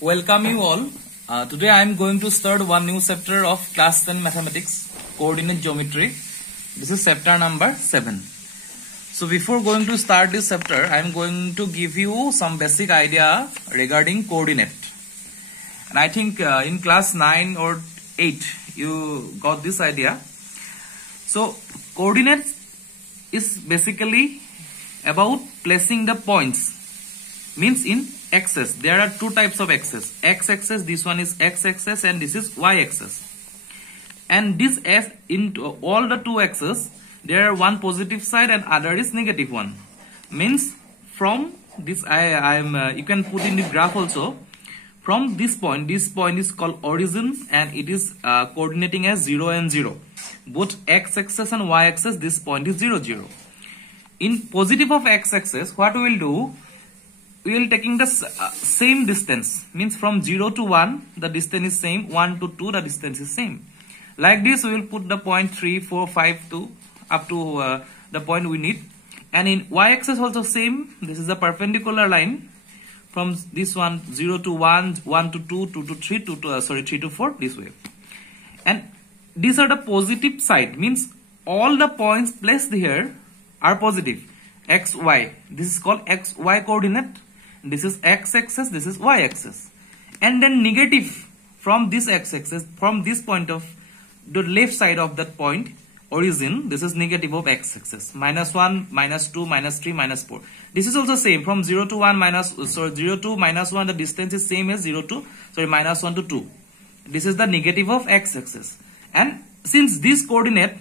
Welcome you all. Today I am going to start one new chapter of class 10 mathematics, coordinate geometry. This is chapter number 7. So before going to start this chapter, I am going to give you some basic idea regarding coordinate. And I think in class 9 or 8 you got this idea. So coordinate is basically about placing the points, means in axis. There are two types of axis, x-axis, this one is x-axis and this is y-axis. And this as into all the two axes, there are one positive side and other is negative one. Means from this you can put in the graph also. From this point is called origin and it is coordinating as 0 and 0. Both x-axis and y-axis, this point is 0, 0. In positive of x-axis, what we will do, we will taking the same distance, means from 0 to 1 the distance is same, 1 to 2 the distance is same. Like this we will put the point 3, 4, 5 to up to the point we need. And in y-axis also same, this is the perpendicular line from this one 0 to 1, 1 to 2, 2 to 3, 3 to 4, this way. And these are the positive side, means all the points placed here are positive, x, y. This is called x, y coordinate. This is x-axis, this is y-axis. And then negative from this x-axis, from this point of the left side of that point, origin, this is negative of x-axis. Minus 1, minus 2, minus 3, minus 4. This is also same, from 0 to 1 0 to minus 1, the distance is same as minus 1 to 2. This is the negative of x-axis. And since this coordinate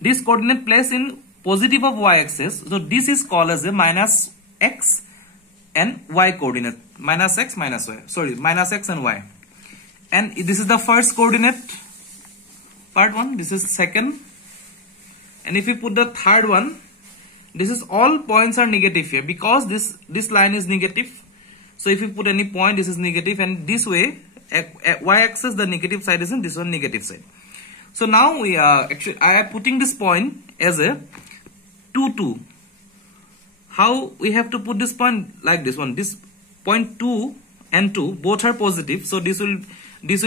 placed in positive of y-axis, so this is called as a minus x and y coordinate, minus x, minus y, minus x and y. And this is the first coordinate, part 1, this is second. And if we put the third one, this is all points are negative here because this line is negative. So if you put any point, this is negative, and this way at y-axis the negative side is in this one negative side. So now we are actually I am putting this point as a 2, 2. How we have to put this point like this one? This point 2 and 2 both are positive, so this will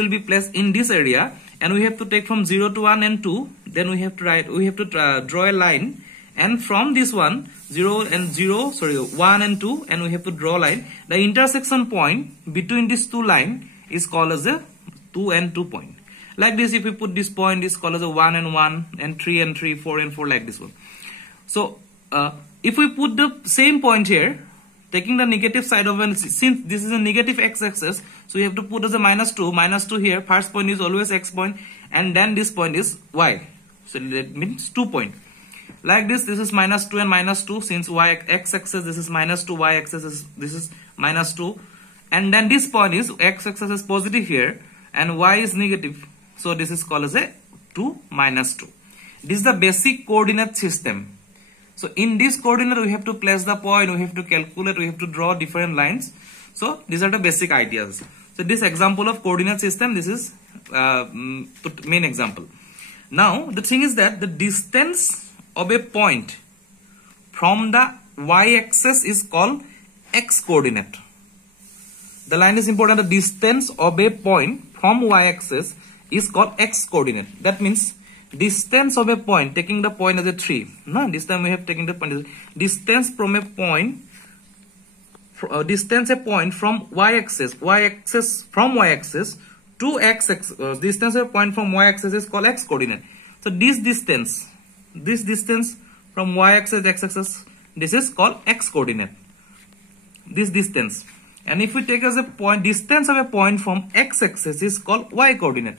be placed in this area, and we have to take from 0 to 1 and 2. Then we have to draw a line, and from this one 1 and 2, and we have to draw a line. The intersection point between these two lines is called as a 2 and 2 point. Like this, if we put this point, is called as a 1 and 1, and 3 and 3, 4 and 4, like this one. So if we put the same point here, taking the negative side of it, since this is a negative x-axis, so you have to put as a minus 2 here. First point is always x point, and then this point is y. So that means 2 point. Like this is minus 2 and minus 2. Since x-axis this is minus 2, y-axis this is minus 2, and then this point is x-axis is positive here, and y is negative. So this is called as a 2, minus 2. This is the basic coordinate system. So in this coordinate we have to place the point, we have to calculate, we have to draw different lines. So these are the basic ideas. So this example of coordinate system, this is main example. Now the thing is that the distance of a point from the y-axis is called x coordinate. The line is important. The distance of a point from y-axis is called x coordinate. That means distance of a point, taking the point as a 3. No, this time we have taken the point as a distance from a point, from y-axis from y-axis to x-axis. Distance of a point from y-axis is called x coordinate. So this distance from y-axis x-axis, this is called x coordinate. This distance, and if we take as a point, distance of a point from x-axis is called y coordinate.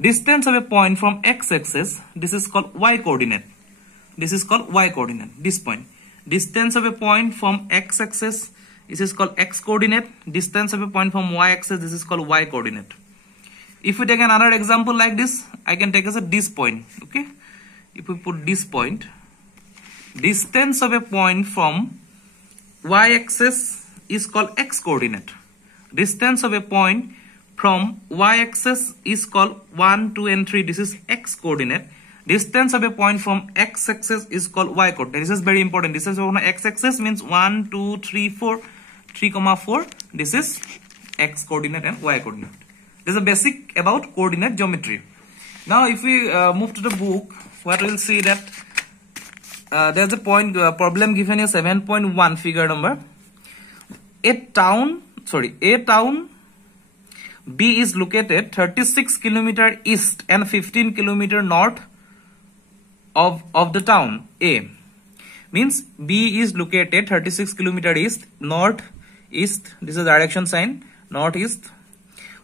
Distance of a point from x-axis, this is called y coordinate. This is called y coordinate. This point, distance of a point from x-axis, this is called x coordinate. Distance of a point from y-axis, this is called y coordinate. If we take another example like this, I can take as a this point. Okay, if we put this point, distance of a point from y-axis is called x coordinate. Distance of a point from y-axis is called 1, 2 and 3. This is x coordinate. Distance of a point from x-axis is called y coordinate. This is very important. Distance of x-axis means 1, 2, 3, 4. 3, 4. This is x coordinate and y coordinate. This is a basic about coordinate geometry. Now if we move to the book, what we'll see that there's a point problem given here 7.1 figure number. A town B is located 36 km east and 15 km north of the town A. Means B is located 36 km east, northeast. This is direction sign, northeast.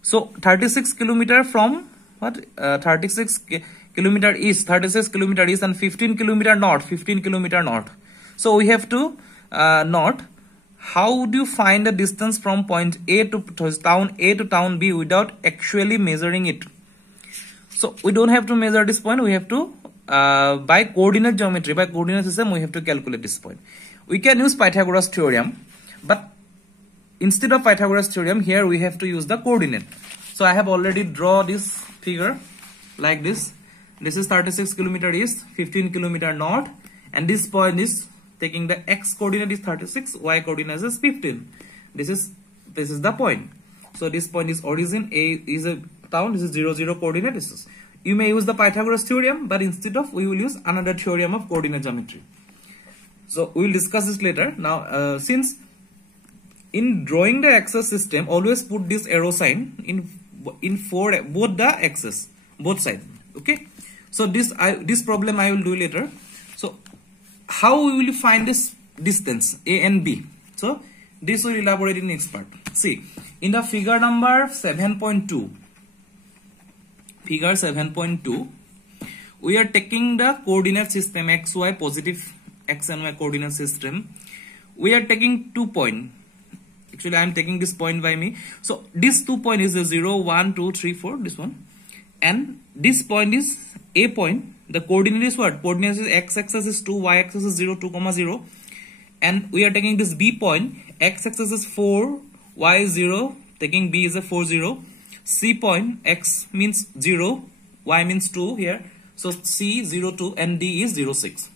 So 36 km from what? 36 km east, 36 km east and 15 km north, 15 km north. So we have to note how do you find the distance from point A to town A to town B without actually measuring it. So we don't have to measure this point. We have to by coordinate geometry, by coordinate system, we have to calculate this point. We can use Pythagoras theorem, but instead of Pythagoras theorem, here we have to use the coordinate. So I have already drawn this figure like this. This is 36 km east, 15 km north, and this point is taking the x coordinate is 36, y coordinate is 15. This is the point. So this point is origin, A is a town, this is 0, 0 coordinate. This is, you may use the Pythagoras theorem, but instead of, we will use another theorem of coordinate geometry. So we will discuss this later. Now since in drawing the axis system, always put this arrow sign in for both the axes, both sides. Okay. So this problem I will do later. So how we will find this distance A and B? So this will elaborate in next part. See, in the figure number 7.2, figure 7.2, we are taking the coordinate system xy, positive x and y coordinate system. We are taking 2 points. Actually, I am taking this point by me. So this 2 point is a 0, 1, 2, 3, 4. This one, and this point is A point. The coordinate is what? Coordinate is x-axis is 2, y-axis is 0, 2, 0. And we are taking this B point. X-axis is 4, y is 0. Taking B is a 4, 0. C point, x means 0, y means 2 here. So C 0, 2 and D is 0, 6.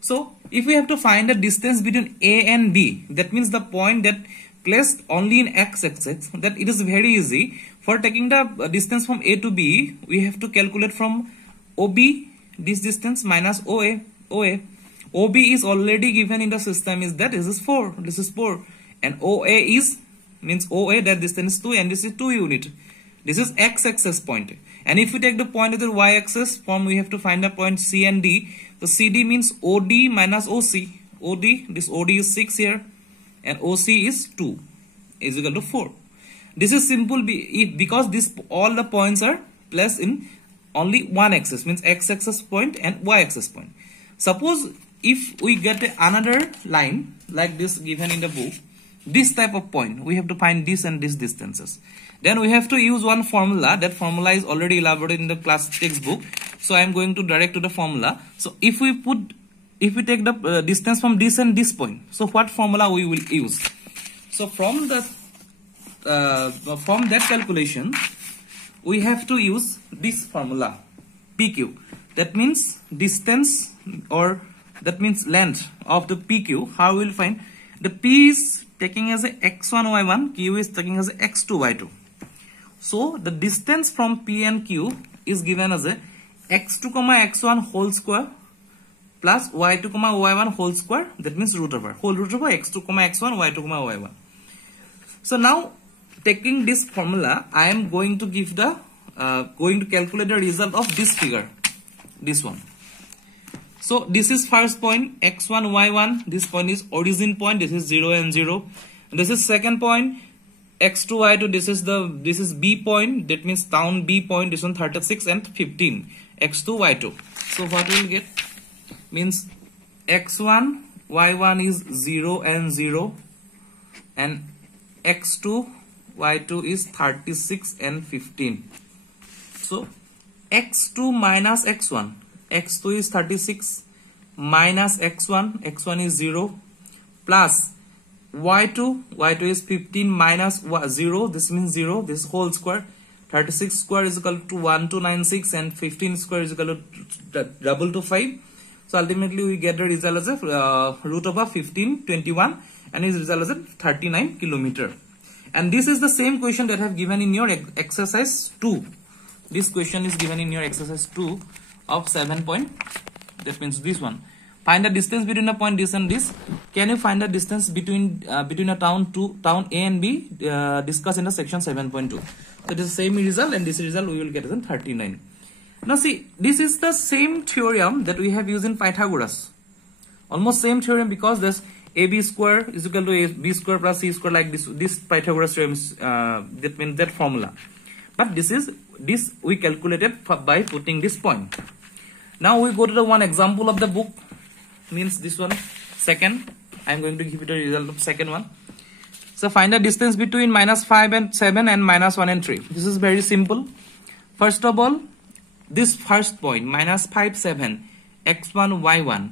So if we have to find the distance between A and B, that means the point that placed only in x-axis, that it is very easy. For taking the distance from A to B, we have to calculate from OB, this distance, minus OA. OB is already given in the system is that this is 4. This is 4. And OA is, means OA, that distance is 2 and this is 2 unit. This is x-axis point. And if we take the point of the y-axis form, we have to find the point C and D. So CD means OD minus OC. OD, this OD is 6 here. And OC is 2 is equal to 4. This is simple because this all the points are placed in only one axis, means x-axis point and y-axis point. Suppose if we get another line like this given in the book, this type of point, we have to find this and this distances. Then we have to use one formula. That formula is already elaborated in the class textbook. So I am going to direct to the formula. So if we take the distance from this and this point, so what formula we will use? So from that calculation, we have to use this formula PQ. That means distance, or that means length of the PQ. How we will find? The P is taking as a x1 y1, Q is taking as a x2 y2. So the distance from P and Q is given as a x2 x1 whole square plus y2 y1 whole square. That means root over x2 x1 y2 y1. So now, taking this formula, I am going to give the calculate the result of this figure, this one. So this is first point x1 y1. This point is origin point. This is 0 and 0. And this is second point x2 y2. This is B point. That means town B point. This one 36 and 15 x2 y2. So what we will get means x1 y1 is 0 and 0, and x2 y2 is 36 and 15. So x2 minus x1, x2 is 36 minus x1, x1 is 0, plus y2 is 15 minus 0, this means 0, this whole square. 36 square is equal to 1296 and 15 square is equal to 225. So ultimately we get the result as a root over 1521, and his result is 39 kilometer. And this is the same question that I have given in your exercise 2. This question is given in your exercise 2 of 7 point. That means this one. Find the distance between a point this and this. Can you find the distance between a town A and B? Discuss in the section 7.2. So it is the same result, and this result we will get as 39. Now see, this is the same theorem that we have used in Pythagoras. Almost same theorem, because this AB square is equal to B square plus C square, like this Pythagoras theorem, that means that formula. But this we calculated by putting this point. Now we go to the one example of the book, means this one, second. I am going to give it a result of second one. So find the distance between -5 and 7 and -1 and 3. This is very simple. First of all, this first point, -5, 7, x1, y1,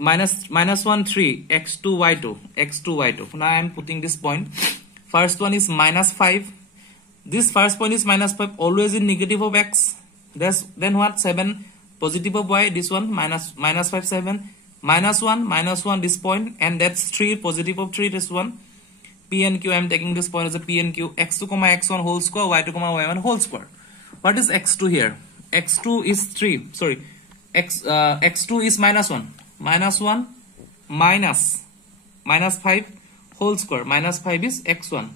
-1, 3, x2, y2, x2, y2. Now I am putting this point. First one is -5. This first point is -5, always in negative of x. Then what? 7 positive of y. This one -5, 7, -1, this point, and that's 3 positive of 3. This one. P and Q. I am taking this point as a P and Q. X2, x1 whole square, y2, y1 whole square. What is x2 here? X2 is 3. Sorry, x2 is -1. -1 minus -5 whole square. -5 is x1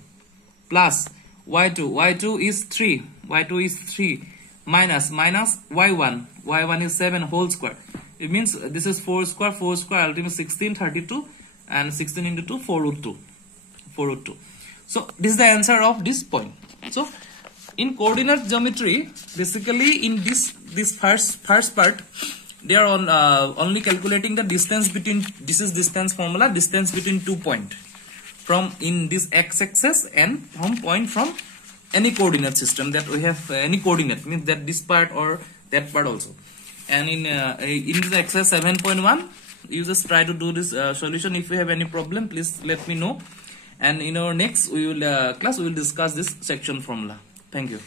plus y2. Y2 is 3. Y2 is 3 minus y1. Y1 is 7 whole square. It means this is 4 square. 4 square ultimately 16, 32, and 16 into 2, 4 root 2. 4 root 2. So this is the answer of this point. So in coordinate geometry, basically in this first part, they are on only calculating the distance between, this is distance formula, distance between 2 points from in this x-axis and from any coordinate system that we have. Any coordinate means that this part or that part also. And in this exercise 7.1, you just try to do this solution. If you have any problem, please let me know. And in our next class, we will discuss this section formula. Thank you.